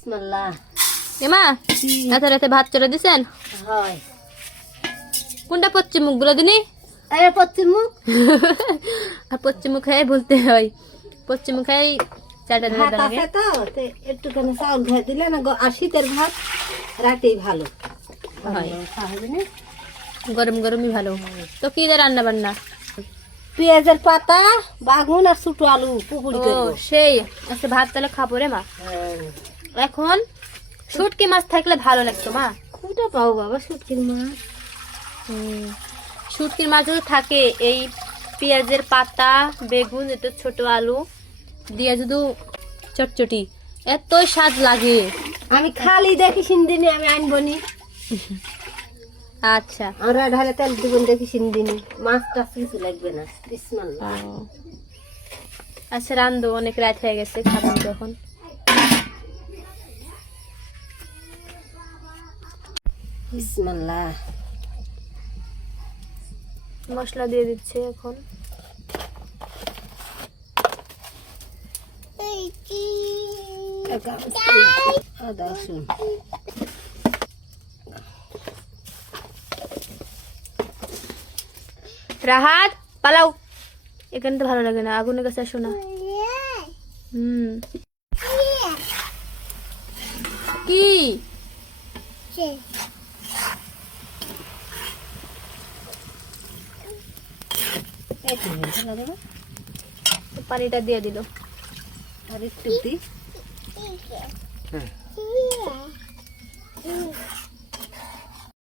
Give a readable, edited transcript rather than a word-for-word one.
বিসমিল্লাহ। এমা রাতে রাতে ভাত চড়ে দিছেন? হয় কোনটা পশ্চিম মুখ গুলো দিনি? আরে পশ্চিম মুখ আর পশ্চিম মুখে বলতে হয়, পশ্চিম মুখে চাটা দিলে ভাত আছে তো তে একটুখানি চাউল ধুয়ে দিলে না আর শীতের ভাত রাতেই ভালো হয়, খাওয়া না। গরম গরমই ভালো। তো কি দিয়ে রান্না বান্না? পেঁয়াজের পাতা, বাগুন আর ছোট আলু পুকুরি ও করবো। সেই আচ্ছা, ভাত তাহলে খাবো রে মা। এখন শুটকি মাছ থাকলে ভালো লাগতো মা। কোনটা পাও বাবা শুটকির মাছ? শুটকির মাছ যদি থাকে এই পেঁয়াজের পাতা, বেগুন, একটু ছোট আলু দিয়ে যদি চটচটি, এতই স্বাদ লাগে। আমি খালি দেখি সিন্দিনি আমি আনবো নি। আচ্ছা আমরা ঢালে তেল দিবেন দেখি সিন্দিনি, মাছ টাছ কিছু লাগবে না। বিসমিল্লাহ। আচ্ছা রান্ধো, অনেক রাত হয়ে গেছে, খাবেন যখন। বিসমিল্লাহ। মশলা দিয়ে দিচ্ছে এখন। আদা রসুন রাহাত পালাও, এখানে তো ভালো লাগে না, আগুনের কাছে আসো না। কি পানিটা দিয়ে দিল। আর একটু দি।